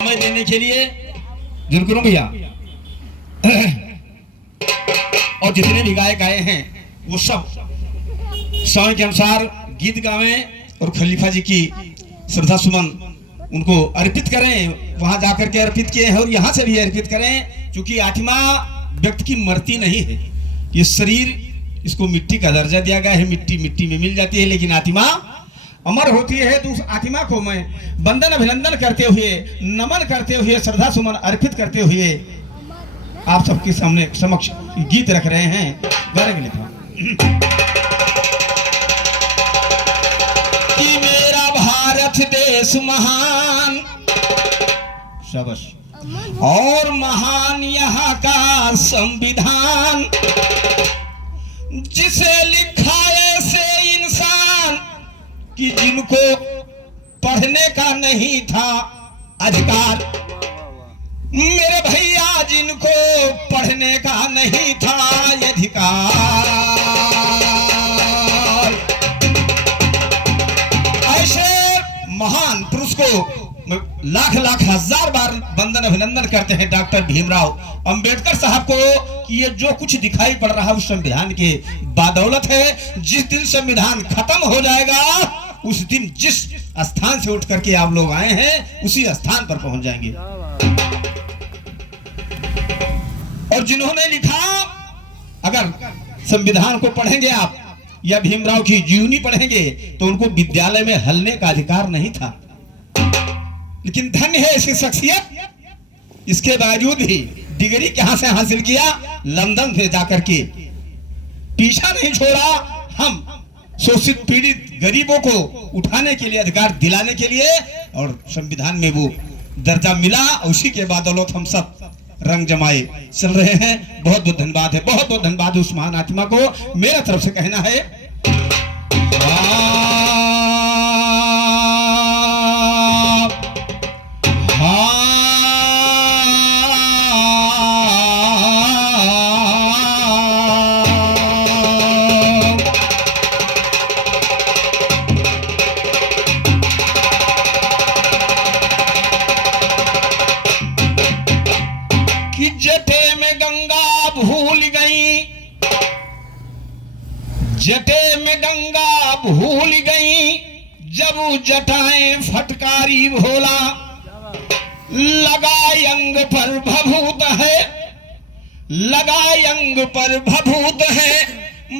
समय देने के लिए जुल करूं भैया। और जितने भी गायक आए हैं वो सब समय के अनुसार गीत गावें और खलीफा जी की श्रद्धा सुमन उनको अर्पित करें। वहां जाकर के अर्पित किए हैं और यहाँ से भी अर्पित करें, क्योंकि आत्मा व्यक्ति की मरती नहीं है। ये शरीर इसको मिट्टी का दर्जा दिया गया है, मिट्टी मिट्टी में मिल जाती है, लेकिन आत्मा अमर होती है। तो उस आत्मा को मैं वंदन अभिनंदन करते हुए, नमन करते हुए, श्रद्धा सुमन अर्पित करते हुए आप सबके सामने समक्ष गीत रख रहे हैं। गाने के लिए कि मेरा भारत देश महान, शाबाश, और महान यहाँ का संविधान, जिसे लिखा ऐसे इंसान कि जिनको पढ़ने का नहीं था अधिकार। मेरे भैया, जिनको पढ़ने का नहीं था अधिकार, ऐसे महान पुरुष को लाख लाख हजार बार वंदन अभिनंदन करते हैं डॉक्टर भीमराव अंबेडकर साहब को, कि ये जो कुछ दिखाई पड़ रहा है उस संविधान के बदौलत है। जिस दिन संविधान खत्म हो जाएगा उस दिन जिस स्थान से उठ करके आप लोग आए हैं उसी स्थान पर पहुंच जाएंगे। और जिन्होंने लिखा, अगर संविधान को पढ़ेंगे आप या भीमराव की जीवनी पढ़ेंगे तो उनको विद्यालय में हलने का अधिकार नहीं था, लेकिन धन्य है इसकी शख्सियत। इसके बावजूद भी डिग्री कहां से हासिल किया? लंदन से जाकर के। पीछा नहीं छोड़ा हम शोषित पीड़ित गरीबों को उठाने के लिए, अधिकार दिलाने के लिए, और संविधान में वो दर्जा मिला। उसी के बदौलत हम सब रंग जमाए चल रहे हैं। बहुत बहुत धन्यवाद है, बहुत बहुत धन्यवाद उस महान आत्मा को मेरा तरफ से कहना है। जटे में गंगा भूल गई, जटे में गंगा भूल गई, जब जटाएं फटकारी भोला, लगा अंग पर भभूत है, लगा अंग पर भभूत है,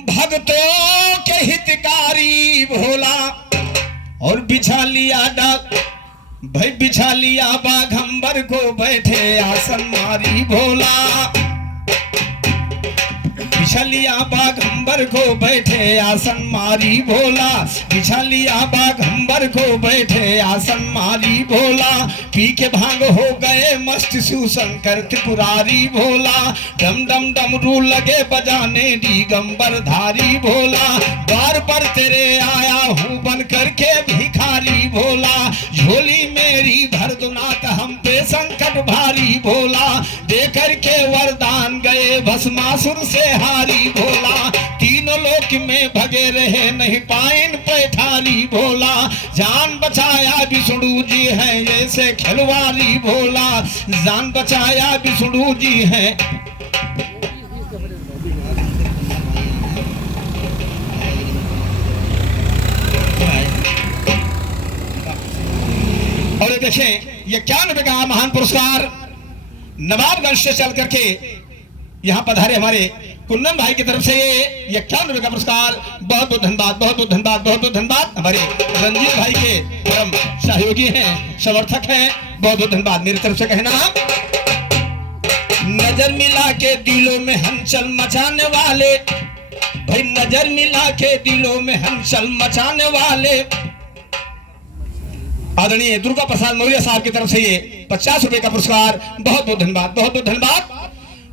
भक्तों के हितकारी भोला। और बिछा लिया डाक भाई, बिछा लिया बाघंबर को, बैठे आसन मारी भोला। बिछा लिया बाघंबर को, बैठे आसन मारी भोला। बिछा लिया बाघंबर को, बैठे आसन मारी भोला। पी के भांग हो गए मस्त शिवशंकर त्रिपुरारी भोला। डम डम डमरू लगे बजाने दिगंबर धारी भोला। द्वार पर तेरे आया हूँ बन करके भिखारी भोला। झोली मेरी भर दो नाथ हम पे संकट भारी भोला। दे करके वरदान गए भस्मासुर से हारी भोला। तीनों लोक में भगे रहे नहीं पाइन पैठारी भोला। जान बचाया विष्णु जी है जैसे खिलवारी भोला। जान बचाया विष्णु जी है। और ये देखें, ये 91 का महान पुरस्कार नवाबगंज से चल करके यहाँ पधारे हमारे कुंदन भाई की तरफ से ये 91 का पुरस्कार। बहुत बहुत धन्यवाद, बहुत बहुत धन्यवाद, बहुत बहुत धन्यवाद। हमारे रंजीत भाई के परम सहयोगी हैं, समर्थक हैं, बहुत बहुत धन्यवाद मेरी तरफ से कहना। नजर मिला के दिलों में हलचल मचाने वाले भाई, नजर मिला के दिलों में हलचल मचाने वाले आदरणीय दुर्गा प्रसाद मौर्य साहब की तरफ से ये 50 रुपए का पुरस्कार। बहुत बहुत धन्यवाद, बहुत बहुत धन्यवाद।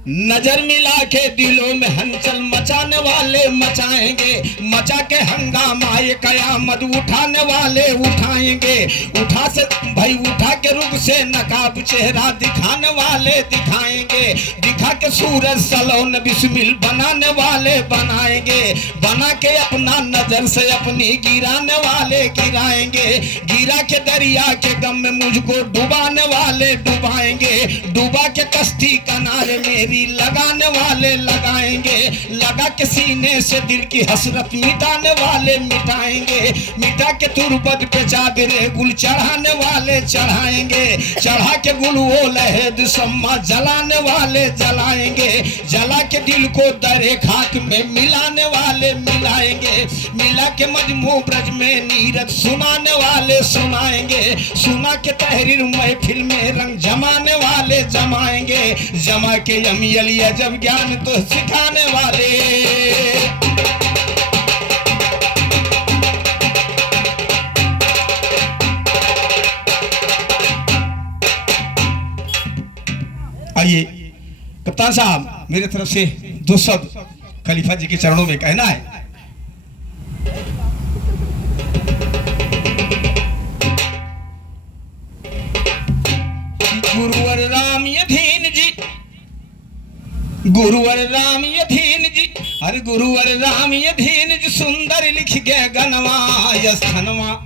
नजर मिला के दिलों में हलचल मचाने वाले मचाएंगे, मचा के हंगामा ये कयामत उठाने वाले उठाएंगे। उठा से भाई उठा के रुख से नकाब चेहरा दिखाने वाले दिखाएंगे, दिखा के सूरज सलोन बिस्मिल बनाने वाले बनाएंगे, बना के अपना नजर से अपनी गिराने वाले गिराएंगे, गिरा के दरिया के गम में मुझको डुबाने वाले डुबाएंगे, डुबा के कश्ती किनारे मेरी लगाने वाले लगाएंगे, लगा के सीने से दिल की हसरत मिटाने वाले मिटाएंगे, मिटा के तुरबत पे चादरे गुल चढ़ाने वाले चढ़ाएंगे, चढ़ा के गुल वो लहद सम्मा जलाने वाले जलाएंगे, जला के दिल को दरे खाक में मिलाने वाले मिलाएंगे, मिला के मजमू ब्रज में नीरज सुनाने वाले सुनाएंगे, सुना के तहरीर महफिल में रंग जमाने वाले जमाएंगे, जमा के यमियलिया जब ज्ञान तो सिखाने वाले। आइए कप्तान साहब, मेरी तरफ से 2 शब्द खलीफा जी के चरणों में कहना है। गुरुवर राम यधीन जी, गुरुवर राम यधीन जी, अरे गुरुवर राम यधीन जी, सुंदर लिख गए गनवा यस्थनवा।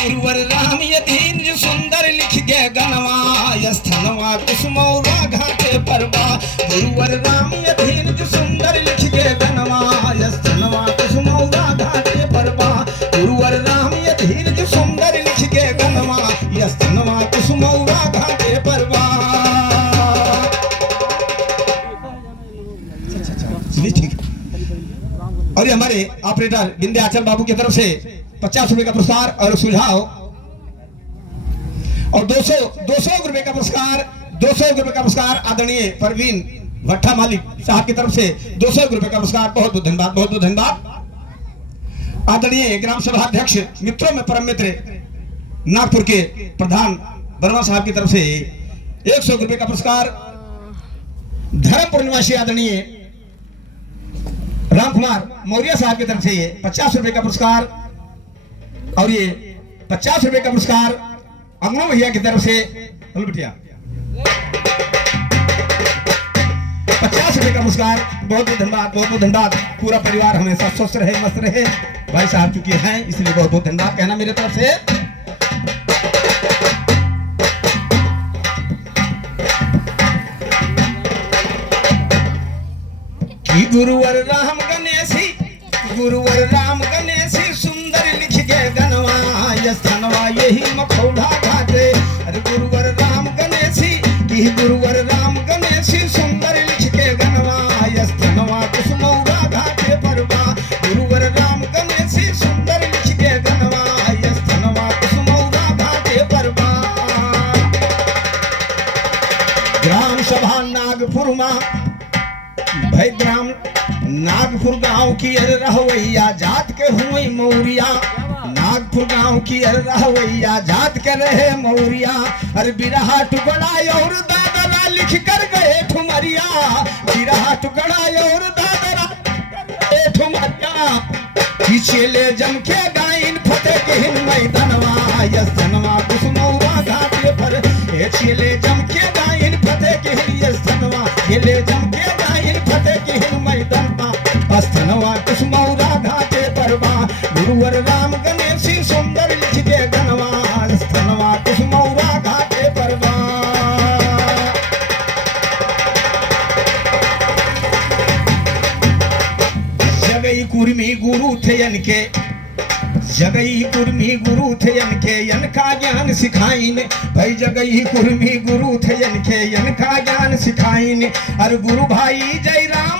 गुरुवर राम यधीन जी, सुंदर लिख गए गनवा यस्थनवा, कुसुमौरा घाटे परवा। गुरुवर राम यधीन जी, सुंदर लिख गए गनवा यस्थनवा, कुसुमौरा घाटे परवा। गुरुवर राम यधीन जी, सुंदर लिख गए गनवा यस्थनवा, कुसुमौरा घाटे परवा। ठीक। और ये हमारे ऑपरेटर विंध्याचल बाबू की तरफ से 50 रुपए का पुरस्कार और सुझाव, और 200 रुपए का पुरस्कार, 200 रुपए का पुरस्कार आदरणीय परवीन भट्टा मालिक साहब की तरफ से 200 रुपए का पुरस्कार। बहुत बहुत धन्यवाद, बहुत बहुत धन्यवाद। आदरणीय ग्राम सभा अध्यक्ष मित्रों में परम मित्र नागपुर के प्रधान वर्मा साहब की तरफ से 100 रुपए का पुरस्कार। धर्मपुर निवासी आदरणीय राम कुमार मौर्य साहब की तरफ से ये 50 रुपए का पुरस्कार, और ये 50 रुपए का पुरस्कार अंगनू भैया की तरफ से 50 रुपए का पुरस्कार। बहुत बहुत धन्यवाद, बहुत बहुत धन्यवाद। पूरा परिवार हमेशा स्वस्थ रहे, मस्त रहे। भाई साहब चुके हैं, इसलिए बहुत बहुत धन्यवाद कहना मेरे तरफ से। गुरुवर राम गणेशी, गुरुवर राम गणेशी, सुंदर लिख गए गनवा यस्थनवा, यही मखौड़ा घाटे। अरे गुरुवर राम गणेशी, की गुरुवर राम गणेशी, सुंदर लिख के गनवा यस्थनवा, कुसुमौरा घाटे परवा। गुरुवर राम गणेशी, सुंदर लिख के गनवा यस्थनवा, कुसुमौरा घाटे परवा। ग्राम सभा नागपुर मा, भाई ग्राम नागपुर गांव की अर रहवैया जात के हुई मौरिया, नागपुर गांव की अर रहवैया जात के रहे मौरिया। अरे बिरहा टुकड़ा और दादरा लिख कर गए ठुमरिया, बिरहा टुकड़ा और दादरा ठुमरिया। चेले जम के गाइन फते के हिन मैदानवा यस्थनवा, कुसुमौरा घाटे पर। चेले जम के गाइन फते के हिन यस्थनवा, चेले जम के गाइन फते के हिन मैदानवा अस्थनवा, कुसुमौरा घाटे परवा। गुरुवर राम गणेशी, सुंदर लिख के गनवा अस्थनवा, कुसुमौरा घाटे परवा। जगई कुर्मी गुरु थे इनके, जगई कुर्मी गुरु थे इनके, इनका ज्ञान सिखाइन। भाई जगई कुर्मी गुरु थे इनके, इनका ज्ञान सिखाइन। अरे गुरु भाई जय राम,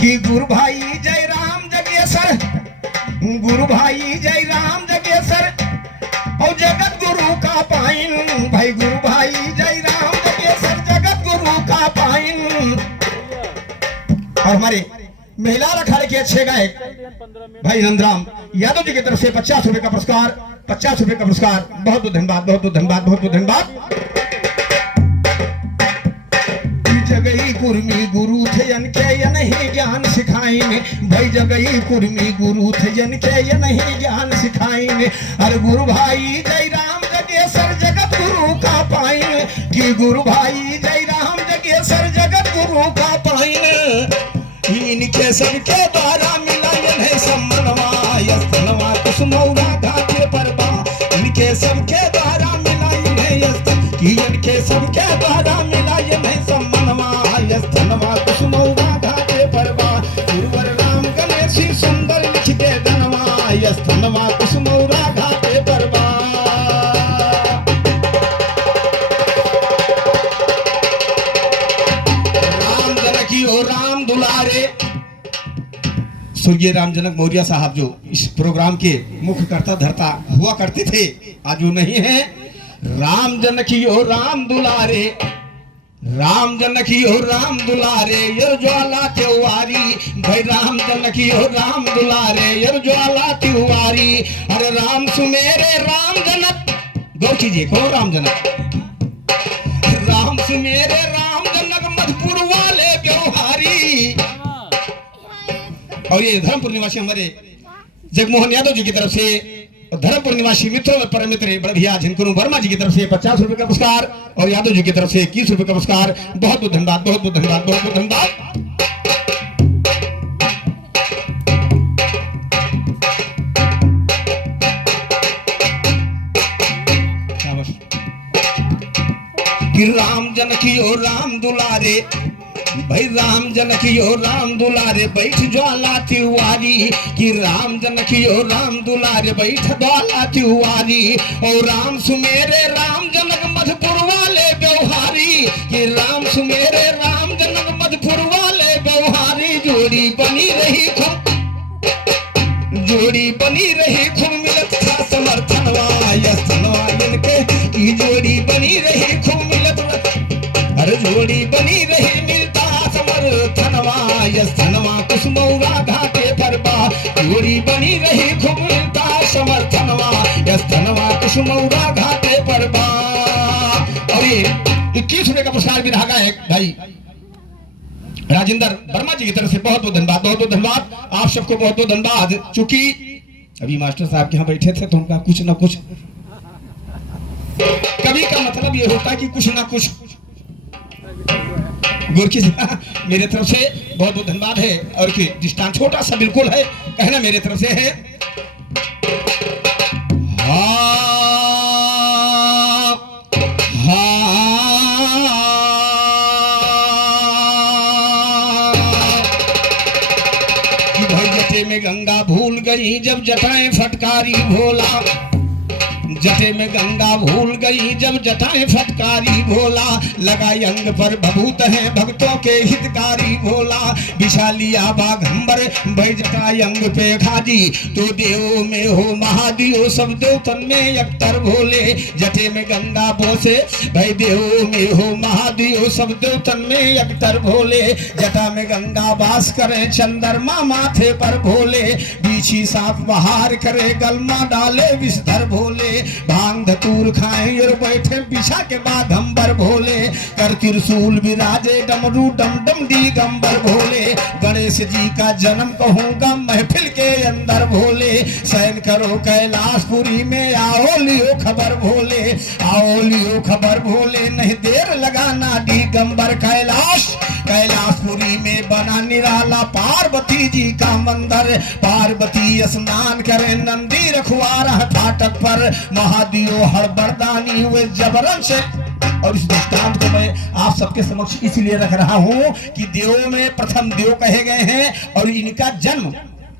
कि गुरु भाई जय राम जगेसर, गुरु भाई जय राम जगेसर, और जगत गुरु का पाइन। भाई गुरु भाई जय राम जगेसर, जगत गुरु का पाइन। और हमारे महिला अखाड़े के अच्छे गायक भाई नंदराम यादव जी की तरफ से 50 रुपए का पुरस्कार, 50 रुपए का पुरस्कार। बहुत बहुत धन्यवाद, बहुत बहुत धन्यवाद, बहुत बहुत धन्यवाद। कुर्मी गुरु थे इनके ये नहीं ज्ञान सिखाएंगे। भाई जगई कुर्मी गुरु थे इनके ये नहीं ज्ञान सिखाएंगे। अरे गुरु भाई जय राम जगेश्वर जगत गुरु का पाएंगे कि गुरु भाई जय राम जगेश्वर जगत गुरु का पाएंगे। इनके सबके द्वारा मिला ये नहीं सम्मनवा यस्तनवा कुसुमौरा घाटे पर बा। इनके सबके द्वारा मिला ये नहीं इनके सबके द्वारा मिला ये नहीं सम्मनवा यस्तनवा कुसुमौरा घाटे पर बा। गुरुवर राम गणेश सुंदर लिख के धनवा यस्तनवा कुसुमौरा घाटे पर बा। राम जनकी हो राम दुलारे। स्वर्गीय राम जनक मौर्य साहब जो इस प्रोग्राम के मुख्य कर्ता धर्ता हुआ करते थे, आज वो नहीं है। राम जनकी हो राम दुलारे, राम जनकी हो राम दुलारे, यर ज्वाला त्योहारी। भाई राम जनकी हो राम दुलारे, यर ज्वाला त्योहारी। अरे राम सुमेरे राम जनक, गौ कीजिए कौन राम जनक। राम सुमेरे राम जनक मधुपुर वाले व्यवहारी। और ये धर्मपुर निवासी हमारे जगमोहन यादव जी की तरफ से, धर्मपुर निवासी मित्रों में परम मित्र बड़े भैया झिनकुरु वर्मा जी की तरफ से 50 रुपए का पुरस्कार और यादव जी की तरफ से 21 रुपए का पुरस्कार। बहुत बहुत धन्यवाद, बहुत बहुत धन्यवाद, बहुत बहुत धन्यवाद। राम जनकी हो राम दुलारे, भाई राम जनकी हो राम दुलारे, बैठ ज्वाला तिवारी। कि राम जनकी हो राम दुलारे, बैठ ज्वाला तिवारी। और राम सुमेरे राम जनक मधुपुर वाले व्यवहारी। कि राम सुमेरे राम जनक मधुपुर वाले व्यवहारी। जोड़ी बनी रही खूब, जोड़ी बनी रही खूब मिलत था समर्थनवा यस्तनवा इनके। की जोड़ी बनी रही खूब मिलत, अरे जोड़ी बनी रही मिलता समर्थनवा यस्तनवा कुसुमौरा घाटे पर बा। जोड़ी बनी रही खूब मिलता समर्थनवा यस्तनवा कुसुमौरा घाटे पर बा। और ये 21 रुपए का पुरस्कार भी रहा गायक भाई राजेंद्र वर्मा जी की तरफ से बहुत बहुत धन्यवाद, बहुत बहुत धन्यवाद। आप सबको बहुत बहुत धन्यवाद। चूंकि अभी मास्टर साहब के यहाँ बैठे थे तो उनका कुछ ना कुछ, कभी का मतलब ये होता है कि कुछ ना कुछ गोरखी मेरे तरफ से बहुत बहुत धन्यवाद है। और कि दृष्टांत छोटा सा बिल्कुल है, कहना मेरे तरफ से है। जटे में गंगा भूल गई जब जटाएं फटकारी भोला। जटे में गंगा भूल गई जब जटाएं फटकारी भोला। लगाई अंग पर भभूत है भक्तों के हितकारी भोला। विशालिया बाघंबर भई जटाई अंग पे खाजी। तो देव में हो महादेव सब देव तन में अख्तर भोले। जटे में गंगा बोसे भाई देव में हो महादेव सब देव तन में अख्तर भोले। जटा में गंगा वास करे चंद्रमा माथे पर भोले। बीछी सांप बहार करे गलमा डाले विषधर भोले। भांग धतूर खाए और बैठे बिछा के बाद अंबर भोले। कर त्रिशूल विराजे डमरू डम डम दिगंबर भोले। गणेश जी का जन्म कहूंगा महफिल के अंदर भोले। शयन करो कैलाशपुरी में आओ लियो खबर भोले। आओ लियो खबर भोले नहीं देर लगाना दिगंबर कैलाश। कैलाशपुरी में बना निराला पार्वती जी का मंदिर। पार्वती स्नान करे नंदी रखवारा फाटक पर। महादेव हड़बड़दानी हुए जबरन से। और इस दृष्टांत को मैं आप सबके समक्ष इसलिए रख रहा हूं कि देवों में प्रथम देव कहे गए हैं। और इनका जन्म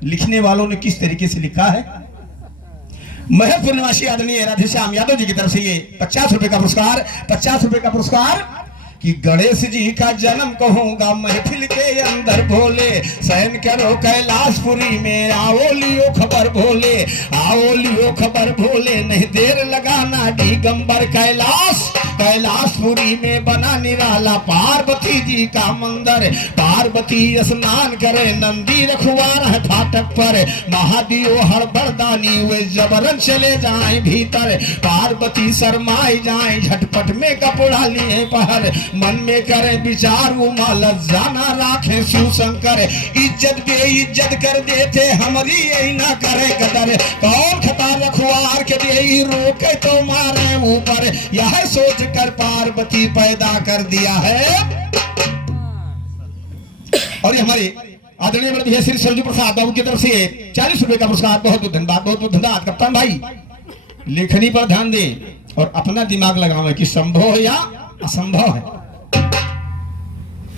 लिखने वालों ने किस तरीके से लिखा है। महपुर निवासी आदरणीय राधेश्याम यादव जी की तरफ से ये 50 रुपए का पुरस्कार, 50 रुपए का पुरस्कार। कि गणेश जी का जन्म कहूंगा महफिल के अंदर भोले। शयन करो कैलाशपुरी में आओ लियो खबर भोले। आओ लियो खबर भोले नहीं देर लगाना दिगंबर कैलाश। कैलाशपुरी में बना निराला पार्वती जी का मंदिर। पार्वती स्नान करे नंदी रखवार है फाटक पर। महादेव हड़बड़दानी वे जबरन चले जाए भीतर। पार्वती शर्माई जाए झटपट में कपड़ा लिए पहर। मन में करे विचार उमा लज्जा ना राखे शिव शंकर। इज्जत बेइज्जत कर देते हमारी यही ना करे कदर। कौन खता रखवार के दे रोके तो मारे ऊपर। यह सोच कर पार्वती पैदा कर दिया है। और ये हमारे आदरणीय बड़े भैया श्री सरजू प्रसाद बाबू की तरफ से 40 रुपए का पुरस्कार। बहुत बहुत धन्यवाद, बहुत बहुत धन्यवाद। कप्तान भाई लेखनी पर ध्यान दें और अपना दिमाग लगावे कि संभव है या असंभव है।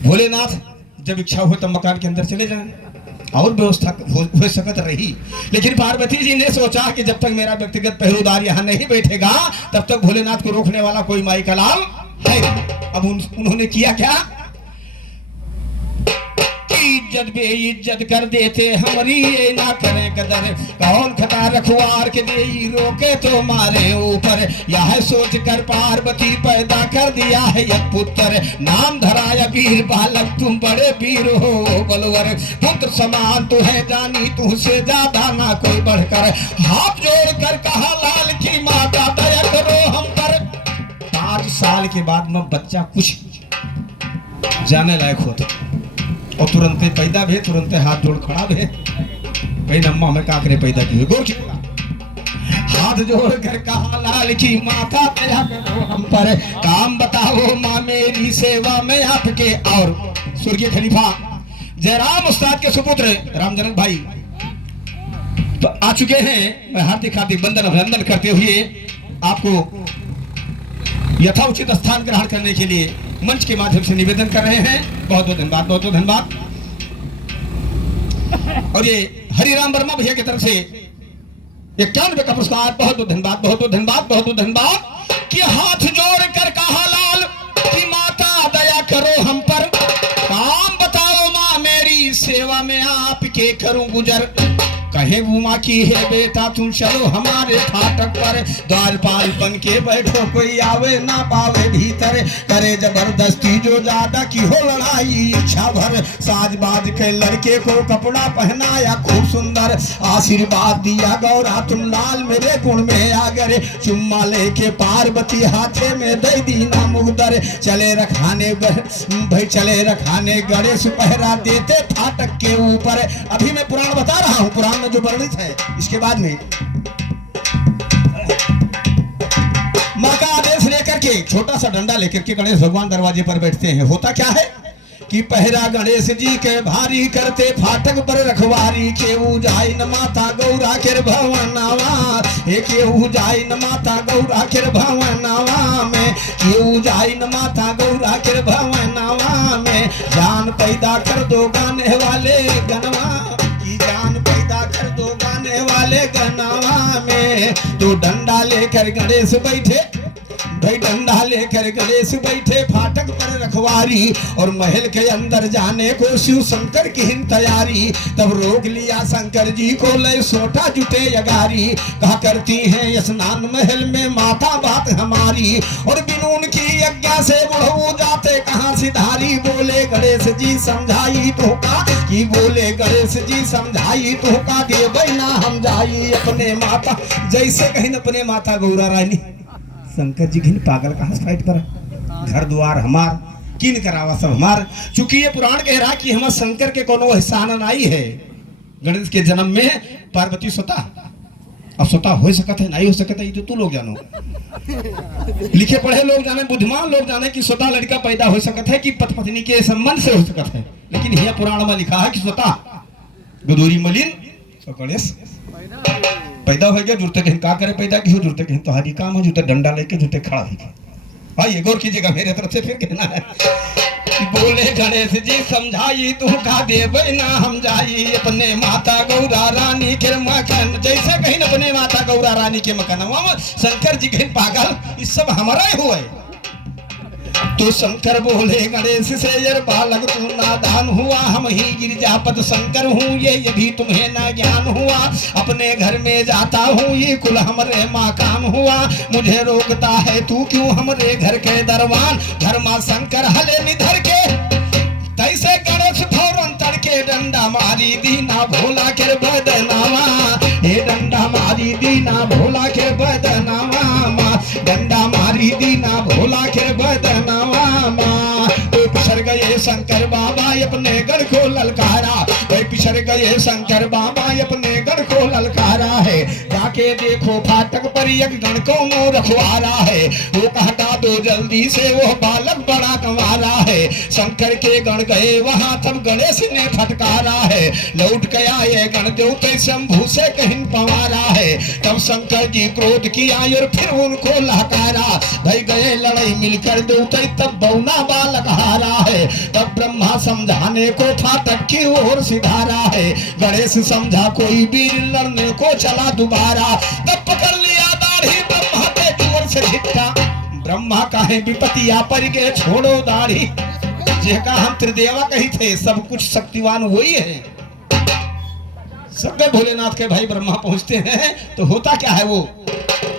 भोलेनाथ जब इच्छा हो तब मकान के अंदर चले जाए और व्यवस्था हो सकत रही। लेकिन पार्वती जी ने सोचा कि जब तक मेरा व्यक्तिगत पहरेदार यहाँ नहीं बैठेगा तब तक भोलेनाथ को रोकने वाला कोई माई का लाल है। अब उन्होंने किया क्या? इज्जत बेइज्जत कर देते हमारी ये ना करें कदर। कौन खता रखवार के दे रोके तो मारे ऊपर। यह सोच कर पार्वती पैदा कर दिया है एक पुत्र। नाम धराया वीर बालक तुम बड़े वीर हो बलवर। पुत्र समान तू है जानी तुझसे ज्यादा ना कोई बढ़कर। हाथ जोड़ कर कहा लाल की माता दया करो हम पर। 5 साल के बाद में बच्चा कुछ जाने लायक होता और तुरंत पैदा भे, तुरंत हाथ जोड़ खड़ा भे। भाई अम्मा हमें का करे पैदा की गोर हाथ जोड़ कर कहा लाल की माता दया करो हम पर। काम बताओ माँ मेरी सेवा में आपके। और स्वर्गीय खलीफा जयराम उस्ताद के सुपुत्र रामजनक भाई तो आ चुके हैं। मैं हार्दिक हार्दिक वंदन अभिनंदन करते हुए आपको यथाउचित स्थान ग्रहण करने के लिए मंच के माध्यम से निवेदन कर रहे हैं। बहुत बहुत धन्यवाद, बहुत बहुत धन्यवाद। और ये हरिराम वर्मा भैया की तरफ से 51 रुपए का पुरस्कार। बहुत बहुत धन्यवाद, बहुत बहुत धन्यवाद, बहुत बहुत धन्यवाद। कि हाथ जोड़ कर कहा लाल की माता दया करो हम पर। काम बताओ माँ मेरी सेवा में आपके करूं गुजर। कहे उमा की है बेटा तुम चलो हमारे फाटक पर। द्वारपाल बन के बैठो कोई आवे ना पावे भीतर। करे जबरदस्ती जो ज्यादा की हो लड़ाई इच्छा भर। साजबाज के लड़के को कपड़ा पहनाया खूब सुंदर। आशीर्वाद दिया गौरा तुम लाल मेरे गुण में आगर। चुम्मा लेके पार्वती हाथे में दे दी ना मुगदर। चले रखाने भाई चले रखाने गणेश पहरा देते फाटक के ऊपर। अभी मैं पुराण बता रहा हूँ, पुराण जो वर्णित है इसके बाद में मां का आदेश लेकर के छोटा सा डंडा लेकर के गणेश भगवान दरवाजे पर बैठते हैं। होता क्या है कि पहरा गणेश जी के भारी करते फाटक पर रखवारी। केहू जाई न माता गौरा के भवनवा। केहू जाई न माता गौरा के भवनवा में। केहू जाई न माता गौरा के भवनवा में। जान पैदा कर दो गाने वाले गनवा की। जान पैदा कर दो गाने वाले गनवा में। तो डंडा लेकर गणेश बैठे भाई डंडा लेकर गणेश बैठे फाटक पर रखवारी। और महल के अंदर जाने को शिव शंकर की हिन तैयारी। तब रोक लिया शंकर जी को ले सोटा जुटे यगारी। कहा करती हैं स्नान महल में माता बात हमारी। और बिनून की यज्ञा से बढ़ो जाते कहाँ सिधारी। बोले गणेश जी समझाई तो का कि बोले गणेश जी समझाई तो का दे ना हम जाई अपने माता। जैसे कहीं अपने माता गौरा रानी शंकर जी घिन पागल कहाँ फाइट पर। घर द्वार हमार किन करावा सब हमार। चूंकि ये पुराण कह रहा कि हम शंकर के कोनो एहसान आई है। गणेश के जन्म में पार्वती स्वतः अब स्वतः हो सकता है नहीं हो सकता है, ये तो तू लोग जानो। लिखे पढ़े लोग जाने, बुद्धिमान लोग जाने कि स्वतः लड़का पैदा हो सकता है कि पति पत्नी के संबंध से हो सकता है। लेकिन यह पुराण में लिखा है कि स्वतः गदूरी मलिन गणेश पैदा हो गया। जुड़ते कहीं का करे पैदा की हो, जुड़ते कहीं तो हरी काम है। जुटे डंडा लेके जुटे खड़ा ही भाई गौर कीजिएगा मेरे तरफ से फिर कहना है। बोले गणेश जी समझाई तू का देवे ना हम जाई अपने माता गौरा रानी के मकान। जैसे कहीं अपने माता गौरा रानी के मकान शंकर जी कहीं पागल इस सब हमारा ही हुआ है। तो शंकर बोले गणेश से, यार बालक तू नादान हुआ, हम ही गिरजापत शंकर हूँ, ये भी तुम्हें ना ज्ञान हुआ। अपने घर में जाता हूँ, ये कुल हमरे मकान हुआ, मुझे रोकता है तू क्यों हमरे घर के दरवान। धर्मा शंकर हले निधर के, तैसे गणेश फौरन तड़के डंडा मारी दीना भोला के बदनामा। हे डंडा मारी दीना भोला के बदनामा, डंडा मारी दीना भोला के बदनामा। तो पिछड़ गए शंकर बाबा अपने गढ़ को ललकारा, पिछड़ गए शंकर बाबा अपने गढ़ को ललकारा है। जाके देखो फाटक पर एक गण को नो रखवारा है, वो कहता दो जल्दी से वो बालक बड़ा कमारा है। शंकर के गण गए वहां तब गणेश ने फटकारा है, लौट गया ये गण देवते शंभू से कहीं पवारा है। तब शंकर जी क्रोध किया और फिर उनको लहकारा, भाई गए लड़ाई मिलकर देवते तब बौना बालक हारा है। तब ब्रह्मा समझाने को फाटक की ओर सिधारा है, गणेश समझा कोई वीर लड़ने को चला दोबारा। तब पकड़ लिया दाढ़ी ब्रह्मा के जोर से झिटका, ब्रह्मा काहे विपतिया पर गए छोड़ो दाढ़ी। जेका हम त्रिदेवा कही थे, सब कुछ शक्तिवान वही है। सगे भोलेनाथ के भाई ब्रह्मा पहुंचते हैं तो होता क्या है, वो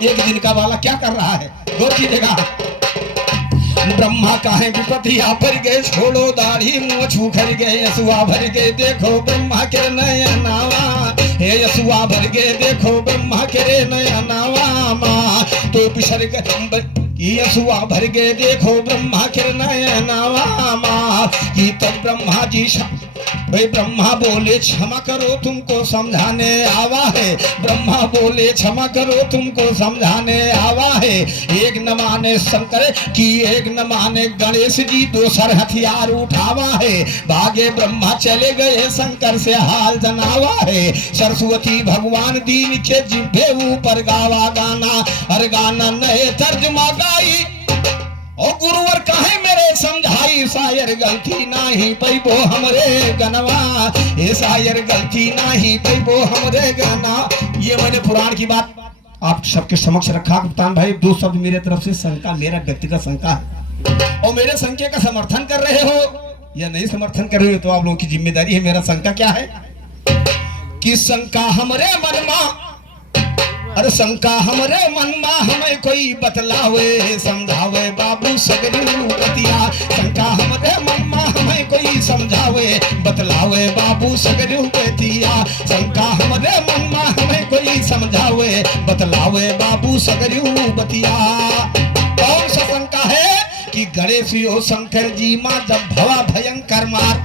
एक दिन का वाला क्या कर रहा है, गौर कीजिएगा। ब्रह्मा काहे विपतिया भर गए छोड़ो दाढ़ी, मुंह छू कर गए यसुआ भर गए देखो ब्रह्मा के नया नावा। हे यसुआ भर गए देखो ब्रह्मा के नया नावा। तो पिछड़ गए यसुआ भर गए देखो ब्रह्मा के नया नावा। तब ब्रह्मा जी भाई ब्रह्मा बोले क्षमा करो तुमको समझाने आवा है, ब्रह्मा बोले क्षमा करो तुमको समझाने आवा है। एक न माने शंकर की एक न माने गणेश जी, दोसर हथियार उठावा है। भागे ब्रह्मा चले गए शंकर से हाल जनावा है। सरस्वती भगवान दीन के जिभे ऊपर गावा गाना, हर गाना नए तर्जमा गाई। और गुरुवर कहे मेरे समझाई, शायर गलती नहीं पैबो हमरे गनवा, ये शायर गलती नहीं पैबो हमरे गना। ये मैंने पुराण की बात आप सबके समक्ष रखा। कप्तान भाई दो शब्द मेरे तरफ से शंका, मेरा व्यक्तिगत शंका है, और मेरे शंके का समर्थन कर रहे हो या नहीं समर्थन कर रहे हो तो आप लोगों की जिम्मेदारी है। मेरा शंका क्या है कि शंका हमरे मन में, अरे शंका हमरे मन में हमें कोई बतलावे समझावे बाबू सगरी बतिया। शंका हमरे मन में हमें कोई समझावे बतलावे बाबू सगरी बतिया। शंका हमरे मन में हमें कोई समझावे बतलावे बाबू सगरी बतिया। कौन सा शंका है कि गणेश यो शंकर जी माँ जब भवा भयंकर मार,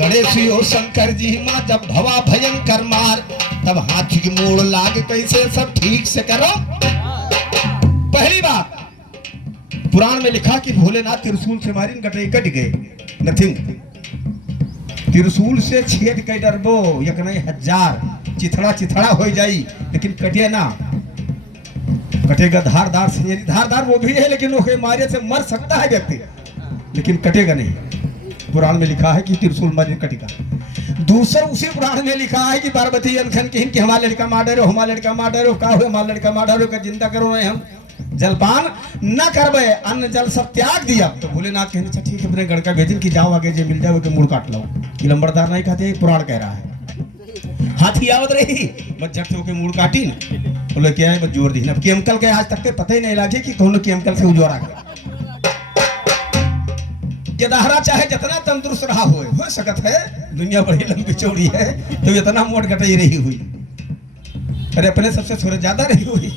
गणेश यो शंकर जी माँ जब भवा भयंकर मार, तब हाथी की मोड़ लाग कैसे सब ठीक से करो। पहली बात पुराण में लिखा कि भोलेनाथ त्रिशूल से मारी गटे कट गए, नथिंग। त्रिशूल से छेद के डरबो एक नहीं हजार चिथड़ा चिथड़ा हो जाई, लेकिन कटे ना, कटेगा धारदार से। धारदार वो भी है लेकिन वो मारे से मर सकता है व्यक्ति, लेकिन कटेगा नहीं। पुराण में लिखा है कि त्रिशूल मारे कटेगा। दूसरा उसी पुराण में लिखा है कि पार्वती अनखन की हमारा लड़का मार डरो, हमारा लड़का मार डरो, का हुआ हमारा लड़का मार डरो का जिंदा करो नहीं, हम जलपान न करबे, अन्न जल सब त्याग दिया। तो भोलेनाथ कहने अच्छा ठीक है, अपने गढ़ का भेजन की जाओ आगे जो मिल जाओ के मुड़ काट लो। कि लंबरदार नहीं खाते, पुराण कह रहा है। हाथी आवत रही बस झट से मुड़ काटी न, बोले क्या है बस जोर दी। अब केमिकल के आज तक पता ही नहीं लगे कि कौन केमिकल से उजोरा गया। गेदहरा चाहे जितना तंदुरुस्त रहा हो सकत है, दुनिया बड़ी लंबी चौड़ी है तो इतना मोट कटाई रही हुई, अरे अपने सबसे थोड़ा ज्यादा रही हुई।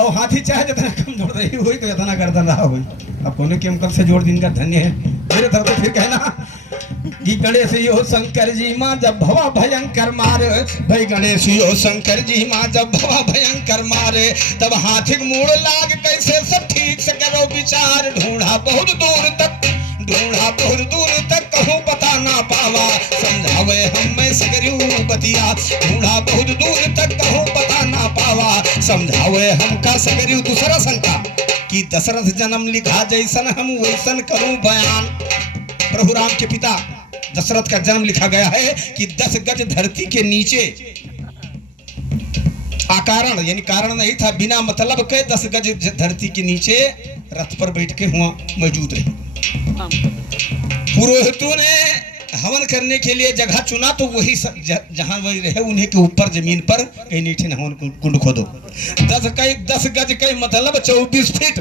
और हाथी चाहे जितना कम दौड़ रही हुई तो इतना गर्दन रहा हुई। अब कोने केमिकल से जोड़ दिन का धन्य है मेरे तरफ तो फिर कहना कि गणेश यो शंकर जी माँ जब भवा भयंकर मारे, भाई गणेश यो शंकर जी माँ जब भवा भयंकर मारे, तब हाथी मूड़ लाग कैसे सब ठीक से करो विचार। ढूंढा बहुत दूर तक, ढूंढा बहुत दूर तक कहूँ पता ना पावा, समझावे हमें सगरी बतिया। ढूंढा बहुत दूर तक कहूँ पता ना पावा, समझावे हमका सगरी। दूसरा शंका कि दशरथ जन्म लिखा जैसन हम वैसन करूं बयान। प्रभु राम के पिता दशरथ का जन्म लिखा गया है कि 10 गज धरती के नीचे, अकारण यानी कारण नहीं था, बिना मतलब के 10 गज धरती के नीचे रथ पर बैठ के हुआ मौजूद रहे। पुरोहितों ने हवन करने के लिए जगह चुना तो वही जहां वही रहे उन्हीं के ऊपर जमीन पर कहीं नीचे हवन कुंड खोदो। 10 गज के मतलब 24 फीट।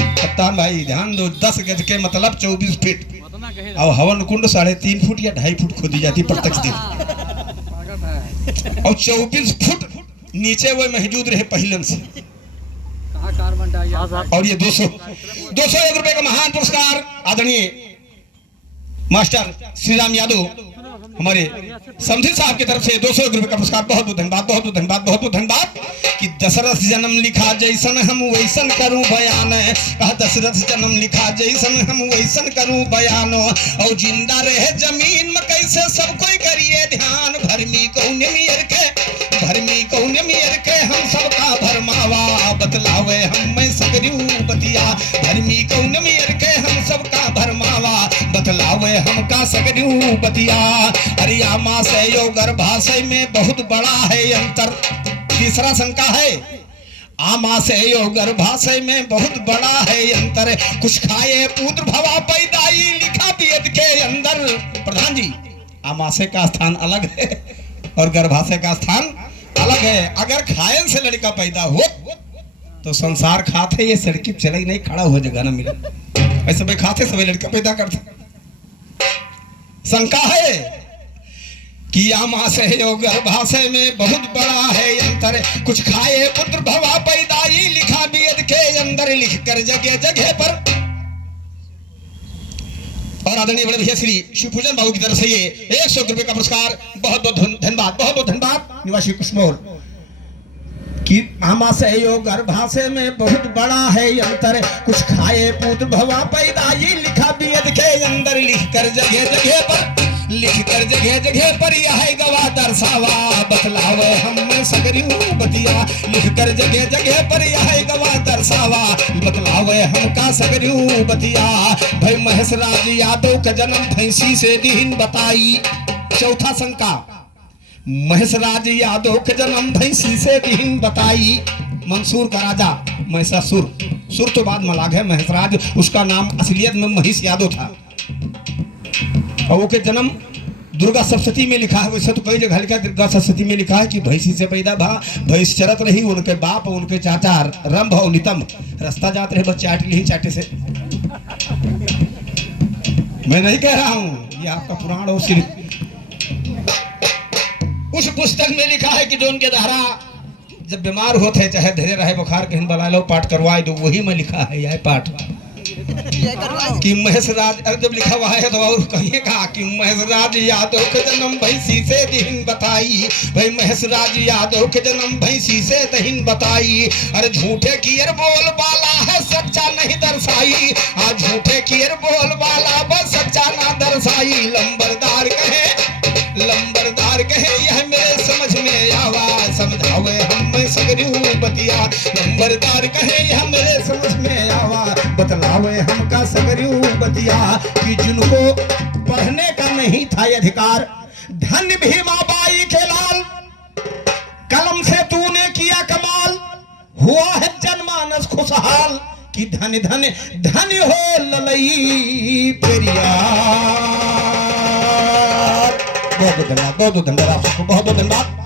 कप्तान भाई ध्यान दो, 10 गज के मतलब 24 फीट और हवन कुंड 3.5 फुट या 2.5 फुट खोदी जाती प्रत्यक्ष दिन और 24 फुट नीचे वो मौजूद रहे पहिलन से। और ये 201 रुपए का महान पुरस्कार आदरणीय मास्टर श्री राम यादव हमारे समझी साहब की तरफ से 201 रुपए का पुरस्कार। बहुत बहुत धन्यवाद, बहुत बहुत धन्यवाद, बहुत बहुत धन्यवाद। कि दशरथ जन्म लिखा जैसन हम वैसन करूं बयान, कहा दशरथ जन्म लिखा जैसन हम वैसन करूं बयान, और जिंदा रहे जमीन में कैसे सब कोई करिए ध्यान, भरमी कौन मियर के हम सबका भरमावा, बतलावे हम मैं सगरियू बतिया, भरमी कौन मियर के हम सबका भरमावा, बतलावे हम का सगरियू बतिया। अरिया माँ से यो गर्भाशय में बहुत बड़ा है अंतर। तीसरा शंका है, आमा से यो गर्भाशय में बहुत बड़ा है अंतर, कुछ खाए पुत्र भवा पैदाई लिखा वेद के अंदर। प्रधान जी, आमाशय का स्थान अलग है और गर्भाशय का स्थान अलग है। अगर खायन से लड़का पैदा हो तो संसार खाते ये सड़की चले नहीं, खड़ा हो जगह ना मिले, ऐसे भाई खाते सभी लड़का पैदा करते। शंका है कि आमा से यो गर्भाशय में बहुत बड़ा है अंतर, कुछ खाए पुत्र भवा पैदाई लिखा वेद के अंदर, लिख कर जगह जगह पर। और आदरणीय बड़े भैया श्री शिवपूजन बाबू की तरफ से ये 100 रुपए का पुरस्कार। बहुत बहुत धन्यवाद, बहुत बहुत धन्यवाद निवासी कुशमोर। कि आमा से यो गर्भाशय में बहुत बड़ा है अंतर, कुछ खाए पुत्र भवा पैदाई लिखा वेद के अंदर, लिख कर जगह जगह पर, लिख कर जगह जगह पर यह गवा दर्शावा, बतलावे हम सगरियू बतिया, लिख कर जगह जगह पर यह गवा दर्शावा, बतलावे हम का सगरियू बतिया। भाई महेश राज यादव का जन्म भैंसी से दीन बताई। चौथा शंका, महेश राज यादव के जन्म भैंसी से दीन बताई। मंसूर का राजा महिषासुर, सुर तो बाद मलाग है, महेश राज उसका नाम असलियत में महिष यादव था और वो के जन्म दुर्गा सप्तती में लिखा है। वैसे तो कई जगह लिखा है, दुर्गा सप्तती में लिखा है कि भैंसी से पैदा भा, भैंस चरत रही, उनके बाप उनके चाचा रंभ और नितम रास्ता जाते रहे, बस चाट ली चाटे से। मैं नहीं कह रहा हूं, ये आपका पुराण और सिर्फ उस पुस्तक में लिखा है कि जो उनके धारा जब बीमार होते चाहे धैर्य रहे बुखार कहीं बला लो पाठ करवाए दो, वही में लिखा है यह पाठ कि महेश राज। जब लिखा हुआ है तो और कहिए कहा कि महेश राज यादव के जन्म भैंसी से दीन बताई, भाई महेश राज यादव के जन्म भैंसी से दहीन बताई। अरे झूठे कियर बोल वाला है सच्चा नहीं दर्शाई, आज झूठे कियर बोल वाला बस सच्चा ना दर्शाई। लंबरदार कहे यह मेरे समझ में आवा, समझावे हम सगरियू बतिया। लंबरदार कहे यह मेरे समझ में आवा, बतलावे हम का सगरियू बतिया। कि जिनको पढ़ने का नहीं था अधिकार, धन्य भीमाबाई के लाल, कलम से तूने किया कमाल, हुआ है जनमानस खुशहाल। कि धन्य धन्य धन्य हो ललई पेरियार। बहुत धन्यवाद, बहुत धन्यवाद, आपको बहुत धन्यवाद।